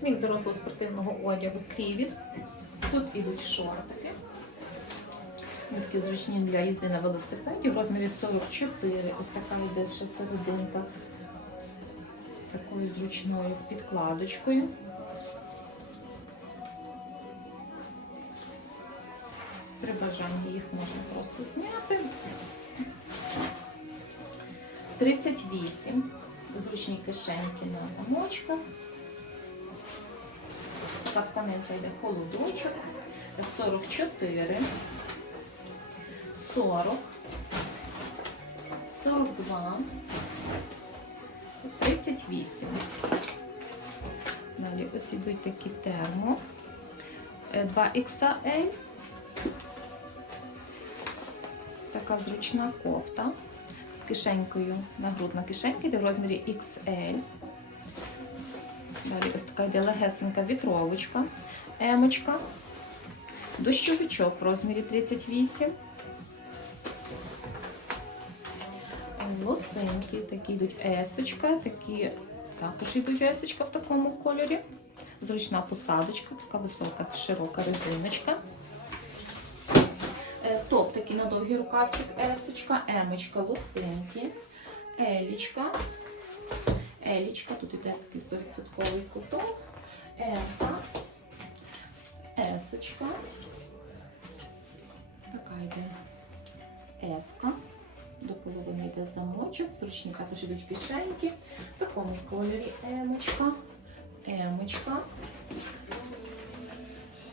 Мікс дорослого спортивного одягу Київ. Тут ідуть шортики. Такі зручні для їзди на велосипеді в розмірі 44. Ось така йде ще серединка з такою зручною підкладочкою. При бажанні їх можна просто зняти. 38. Зручні кишеньки на замочках. Така йде холодочок. 44. 40. 42. 38. Далі ось ідуть такі термо. Е, 2XL. Така зручна кофта з кишенькою, нагрудна кишенька йде в розмірі XL. Далі ось така йде вітровочка, емочка, дощовичок в розмірі 38. Лосинки, такі йдуть есочка, такі також йдуть есочка в такому кольорі. Зручна посадочка, така висока, широка резиночка. Е, Топ такий на довгий рукавчик, есочка, емочка, лосинки, елічка. Елічка, тут іде такий 100% куток, емка, есочка. Така йде еска. До половини йде замочок, зручні також йдуть кишеньки. В такому кольорі емочка, емочка.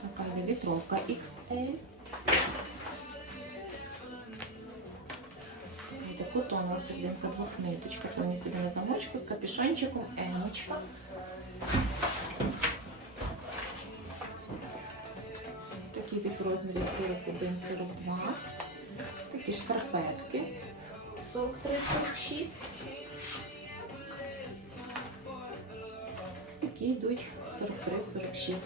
Така йде вітровка XL. Йде котонна сидінка, двохниточка, повністю йде на замочку з капюшончиком, емочка. Такі йдуть в розмірі 41-42. Такі шкарпетки 43-46. Такі йдуть 43-46.